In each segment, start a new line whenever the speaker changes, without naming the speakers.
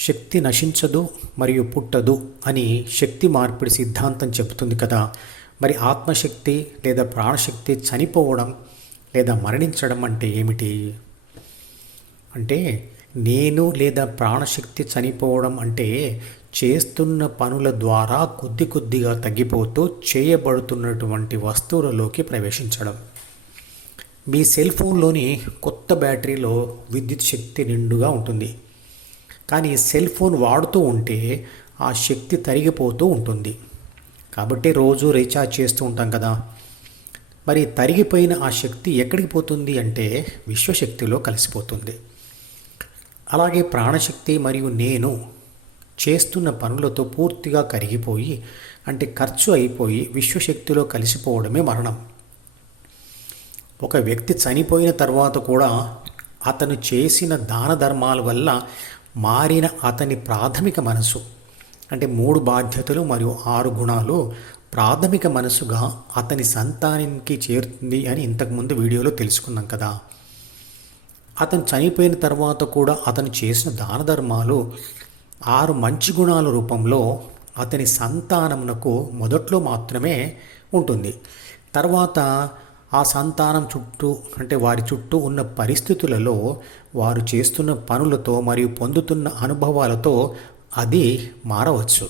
శక్తి నశించదు మరియు పుట్టదు అని శక్తి మార్పిడి సిద్ధాంతం చెబుతుంది కదా. మరి ఆత్మశక్తి లేదా ప్రాణశక్తి చనిపోవడం లేదా మరణించడం అంటే ఏమిటి? అంటే నేను లేదా ప్రాణశక్తి చనిపోవడం అంటే చేస్తున్న పనుల ద్వారా కొద్ది కొద్దిగా తగ్గిపోతూ చేయబడుతున్నటువంటి వస్తువులలోకి ప్రవేశించడం. మీ సెల్ ఫోన్లోని కొత్త బ్యాటరీలో విద్యుత్ శక్తి నిండుగా ఉంటుంది. కానీ సెల్ ఫోన్ వాడుతూ ఉంటే ఆ శక్తి తరిగిపోతూ ఉంటుంది. కాబట్టి రోజు రీఛార్జ్ చేస్తూ ఉంటాం కదా. మరి తరిగిపోయిన ఆ శక్తి ఎక్కడికి పోతుంది అంటే విశ్వశక్తిలో కలిసిపోతుంది. అలాగే ప్రాణశక్తి మరియు నేను చేస్తున్న పనులతో పూర్తిగా కరిగిపోయి అంటే ఖర్చు అయిపోయి విశ్వశక్తిలో కలిసిపోవడమే మరణం. ఒక వ్యక్తి చనిపోయిన తర్వాత కూడా అతను చేసిన దాన ధర్మాల వల్ల మారిన అతని ప్రాథమిక మనసు అంటే మూడు బాధ్యతలు మరియు ఆరు గుణాలు ప్రాథమిక మనసుగా అతని సంతానానికి చేరుతుంది అని ఇంతకుముందు వీడియోలో తెలుసుకున్నాం కదా. అతను చనిపోయిన తర్వాత కూడా అతను చేసిన దాన ధర్మాలు ఆరు మంచి గుణాల రూపంలో అతని సంతానమునకు మొదట్లో మాత్రమే ఉంటుంది. తర్వాత ఆ సంతానం చుట్టూ అంటే వారి చుట్టూ ఉన్న పరిస్థితులలో వారు చేస్తున్న పనులతో మరియు పొందుతున్న అనుభవాలతో అది మారవచ్చు.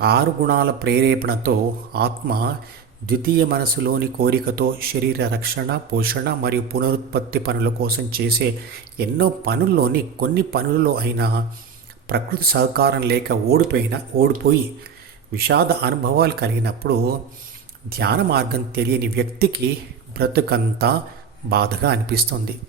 ఆరు గుణాల ప్రేరేపణతో ఆత్మ ద్వితీయ మనసులోని కోరికతో శరీర రక్షణ పోషణ మరియు పునరుత్పత్తి పనుల కోసం చేసే ఎన్నో పనుల్లోని కొన్ని పనులలో అయినా ప్రకృతి సహకారం లేక ఓడిపోయిన ఓడిపోయి విషాద అనుభవాలు కలిగినప్పుడు ధ్యాన మార్గం తెలియని వ్యక్తికి బ్రతుకంతా బాధగా అనిపిస్తుంది.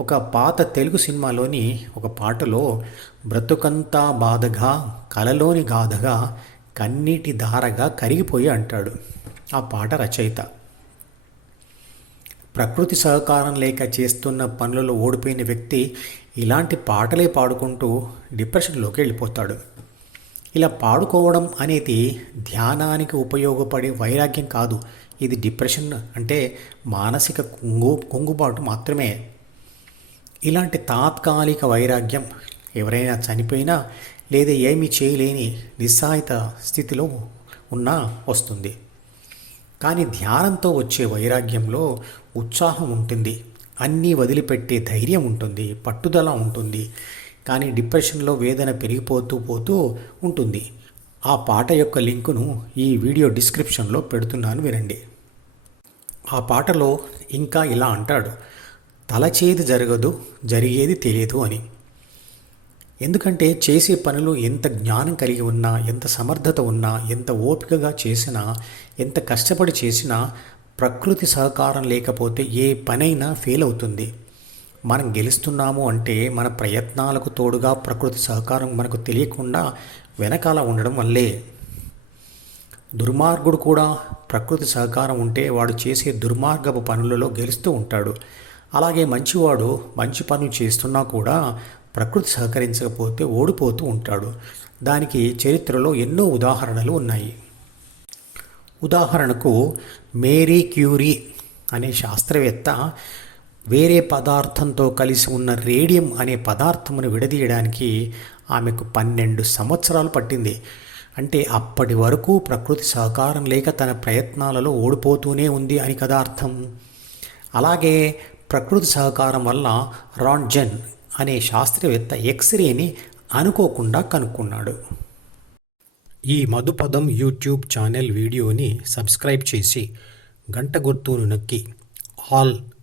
ఒక పాత తెలుగు సినిమాలోని ఒక పాటలో బ్రతుకంతా బాధగా కలలోని గాథగా కన్నీటి ధారగా కరిగిపోయి అంటాడు ఆ పాట రచయిత. ప్రకృతి సహకారం లేక చేస్తున్న పనులలో ఓడిపోయిన వ్యక్తి ఇలాంటి పాటలే పాడుకుంటూ డిప్రెషన్లోకి వెళ్ళిపోతాడు. ఇలా పాడుకోవడం అనేది ధ్యానానికి ఉపయోగపడే వైరాగ్యం కాదు. ఇది డిప్రెషన్ అంటే మానసిక కుంగు కుంగుబాటు మాత్రమే. ఇలాంటి తాత్కాలిక వైరాగ్యం ఎవరైనా చనిపోయినా లేదా ఏమీ చేయలేని నిస్సాయిత స్థితిలో ఉన్నా వస్తుంది. కానీ ధ్యానంతో వచ్చే వైరాగ్యంలో ఉత్సాహం ఉంటుంది. అన్నీ వదిలిపెట్టే ధైర్యం ఉంటుంది పట్టుదల ఉంటుంది. కానీ డిప్రెషన్లో వేదన పెరిగిపోతూ పోతూ ఉంటుంది. ఆ పాట యొక్క లింకును ఈ వీడియో డిస్క్రిప్షన్లో పెడుతున్నాను వినండి. ఆ పాటలో ఇంకా ఇలా అంటాడు తలచేది జరగదు జరిగేది తెలియదు అని. ఎందుకంటే చేసే పనులు ఎంత జ్ఞానం కలిగి ఉన్నా ఎంత సమర్థత ఉన్నా ఎంత ఓపికగా చేసినా ఎంత కష్టపడి చేసినా ప్రకృతి సహకారం లేకపోతే ఏ పనైనా ఫెయిల్ అవుతుంది. మనం గెలుస్తున్నాము అంటే మన ప్రయత్నాలకు తోడుగా ప్రకృతి సహకారం మనకు తెలియకుండా వెనకాల ఉండడం వల్లే. దుర్మార్గుడు కూడా ప్రకృతి సహకారం ఉంటే వాడు చేసే దుర్మార్గపు పనులలో గెలుస్తూ ఉంటాడు. అలాగే మంచివాడు మంచి పనులు చేస్తున్నా కూడా ప్రకృతి సహకరించకపోతే ఓడిపోతూ ఉంటాడు. దానికి చరిత్రలో ఎన్నో ఉదాహరణలు ఉన్నాయి. ఉదాహరణకు మేరీ క్యూరీ అనే శాస్త్రవేత్త వేరే పదార్థంతో కలిసి ఉన్న రేడియం అనే పదార్థమును విడదీయడానికి ఆమెకు పన్నెండు సంవత్సరాలు పట్టింది. అంటే అప్పటి వరకు ప్రకృతి సహకారం లేక తన ప్రయత్నాలలో ఓడిపోతూనే ఉంది అని కదా అర్థం. అలాగే ప్రకృతి సహకారం వల్ల రాంజన్ అనే శాస్త్రవేత్త ఎక్స్రేని అనుకోకుండా కనుక్కున్నాడు. ఈ మధుపదం యూట్యూబ్ ఛానల్ వీడియోని సబ్స్క్రైబ్ చేసి గంట గుర్తును నొక్కి ఆల్